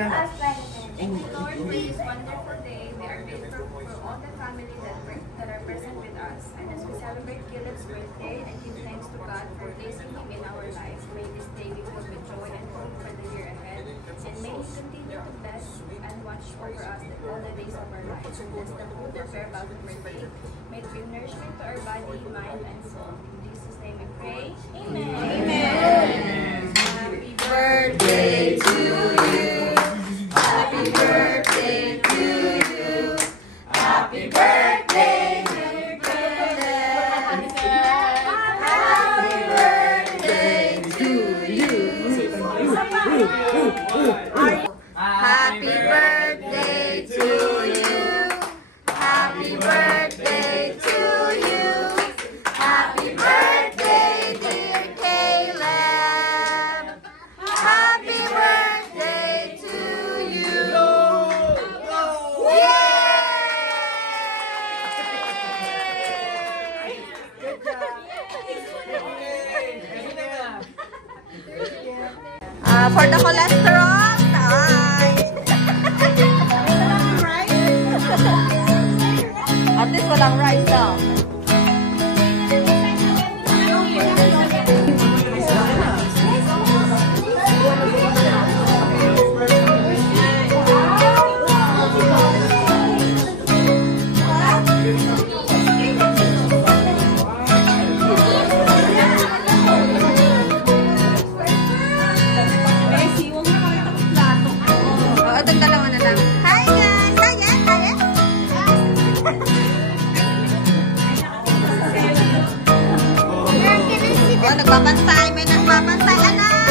us by the family. Thank you, Lord, for this wonderful day. We are grateful for all the family that are present with us. And as we celebrate Caleb's birthday and give thanks to God for placing him in our lives, may this day be filled with joy and hope for the year ahead. And may He continue to bless and watch over us all the days of our lives. And bless the food that we are about to partake. May it bring nourishment to our body, mind, and soul. In Jesus' name we pray. Amen. Amen. Happy birthday to you. Happy birthday to you. Happy birthday, dear Caleb. Happy birthday to you. Happy birthday to you. Happy birthday to you. Happy birthday, dear Caleb. Happy birthday to you. Yay! Good job. For the cholesterol, nice. At least walang rice daw. Nagbabantay, may nagbabantay, anak!